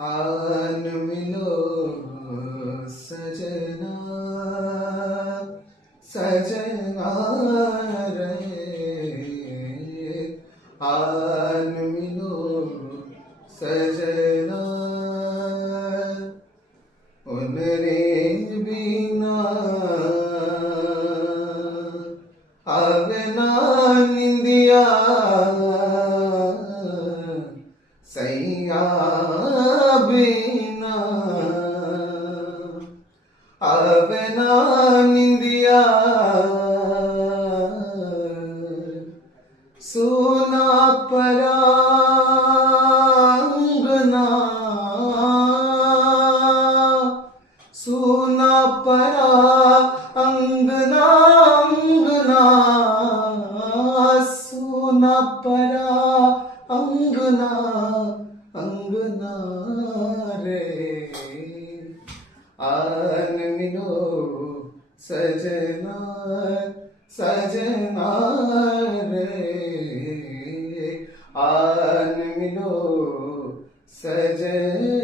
आन मिलो सजना सजना रे आन मिलो सजना उनरे बिना आवे ना निंदिया सैया बिना आवे ना निंदिया सुना परांगना सुना परा अंगना अंगना सुना परा अंगना अंगना रे आन मिलो सजना सजना रे आन मिलो सजना